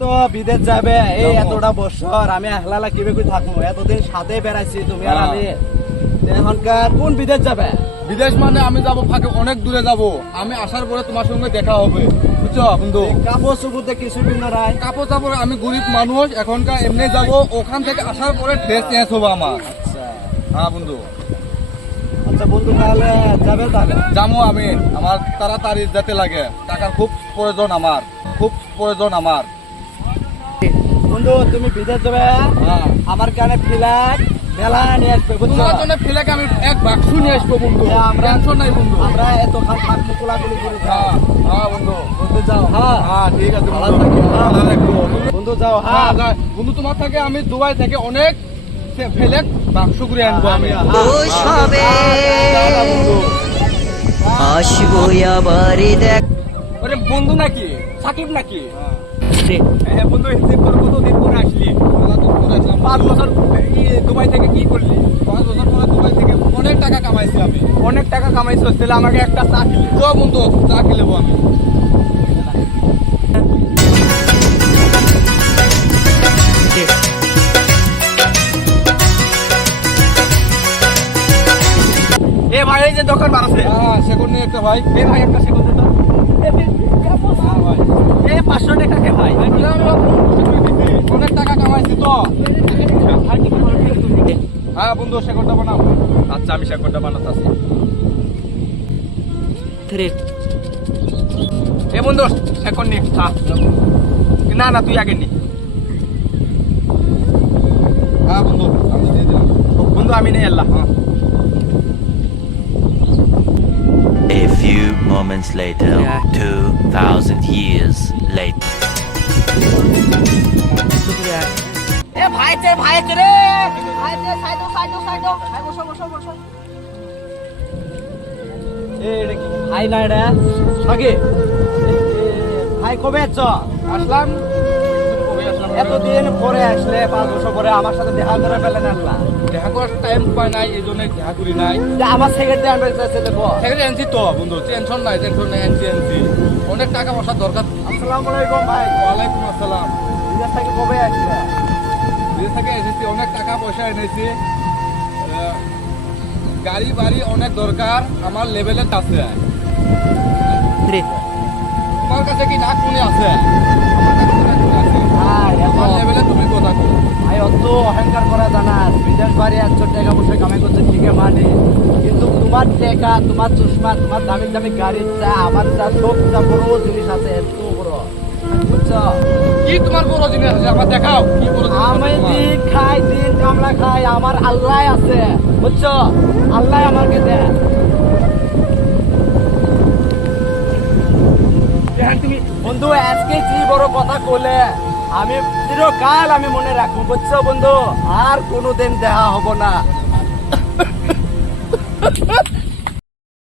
তো বিদেশ যাবে এই এতটা বছর আমি একলা কিভাবে থাকবো, এতদিন সাথে বেড়াইছি তুমি আর আমি। এখনকার কোন বিদেশ যাবে? বিদেশ মানে আমি যাব ফাঁকে অনেক দূরে যাব। আমি আসার পরে তোমার সঙ্গে দেখা হবে, বুঝছো বন্ধু? কাপড় চুপুরতে কিছু কিনা নাই। কাপড় চাপড় আমি গরিব মানুষ, এখনকার এমনি যাব। ওখান থেকে আসার পরে ড্রেস চেঞ্জ হবে আমার। আচ্ছা হ্যাঁ বন্ধু, আচ্ছা বন্ধু তাহলে যাবে তাহলে। যাবো আমি। আমার তাড়াতাড়ি যেতে লাগে, টাকার খুব প্রয়োজন আমার, খুব প্রয়োজন আমার। বন্ধু তুমি বিদেশ যাবে, হ্যাঁ, আমার কানে ফ্ল্যাট মেলা নিয়ে আসবে বুঝছো? তোমার জন্য ফেলেকে আমি এক বাক্স নিয়ে আসবো বন্ধু, আমরা টেনশন নাই বন্ধু। আমরা এত থাকবো কোলাগুলি করে হ্যাঁ হ্যাঁ বন্ধু, বন্ধু যাও। হ্যাঁ হ্যাঁ ঠিক আছে ভালো বন্ধু। থাকি, হ্যাঁ। ভালো থাকবো। বন্ধু যাও। হ্যাঁ হ্যাঁ যাই। বন্ধু তোমার থেকে আমি দুবাই থেকে অনেক ফেলেক বাক্স করে আনবো আমি। সবে বন্ধু আসবো আবার দেখ ওরে বন্ধু নাকি সাকিব নাকি? রে। হ্যাঁ বন্ধু, এসে তোর কতদিন পরে আসলি? 5 বছর দুবাই থেকে কি করলি? 5 বছর পরে দুবাই থেকে অনেক টাকা কামাইছি আমি। অনেক টাকা কামাইছিস, তাহলে আমাকে একটা চা খেলি। তো বন্ধু চা খেলেবো আমি। এ ভাই, এই যে দোকান বাড়াছে, হ্যাঁ সেগুন নিয়ে একটা ভাই। এ ভাই একটা সেকেন্ড দাও। হ্যাঁ ভাই, এ 500 টাকা কে ভাই? অনেক টাকা কামাইছি তো। আর কি করবো তুমি? হ্যাঁ বন্ধু সেগুনটা বানাও। আচ্ছা আমি সেকন্ডটা বানাতাছি। রে। এ বন্ধু সেকন্ড নি। হ্যাঁ না না, তুই আগে নি। হ্যাঁ বন্ধু আমি দিয়ে দিলাম। বন্ধু আমি নেই আল্লাহ। A few moments later, 2,000 years later. এ ভাই রে ভাই রে ভাই রে সাইডো ভাই বসো। এ এটা কি ভাই না এটা সাগে? ভাই কবে আছ? আসলাম। কবে আসলাম? এতদিন পরে আসলে 5 বছর পরে আমার সাথে দেখা করে পেলেন আল্লাহ। দেখা করার টাইম পাই নাই, এই জন্য দেখা করি নাই। যে আমার সেকেন্ডে আনবে চাইছে বল। সেখানে এনছি তো বন্ধু, টেনশন নাই এনছি। অনেক টাকা পয়সা দরকার। আসসালামু আলাইকুম ভাই। ওয়ালাইকুম আসসালাম। বিদেশ থেকে কবে আসলে? বিদেশ থেকে এসেছি, অনেক টাকা পয়সা এনেছি। গাড়ি বাড়ি অনেক দরকার, আমার লেভেলের আছে। রে। তোমার কাছে কি না কোনে আছে? আমার কাছে না কোনে আছে? ভাই আমার লেভেলে তুমি কথা কো। ভাই অত অহংকার করা জানাস, বিদেশ বাড়ি 100 টাকা বসে কামাই করছে ঠিকই মানে, কিন্তু তোমার টাকা, তোমার চশমা, তোমার দামি দামি গাড়ির চা, আমার চা, সব চা বড় জিনিস আছে, এত বড় বুঝছো? কি তোমার বড় জিনিস আছে আমার দেখাও, কি বড় জিনিস আছে আমি তোমার? দিন খাই, দিন কামলা খাই, আমার আল্লাহ আছে বুঝছো? আল্লাহ আমাকে দেয়। তুমি বন্ধু আজকে কি বড় কথা কলে, আমি চিরকাল আমি মনে রাখবো বুঝছো বন্ধু, আর কোনোদিন দেখা হবো না।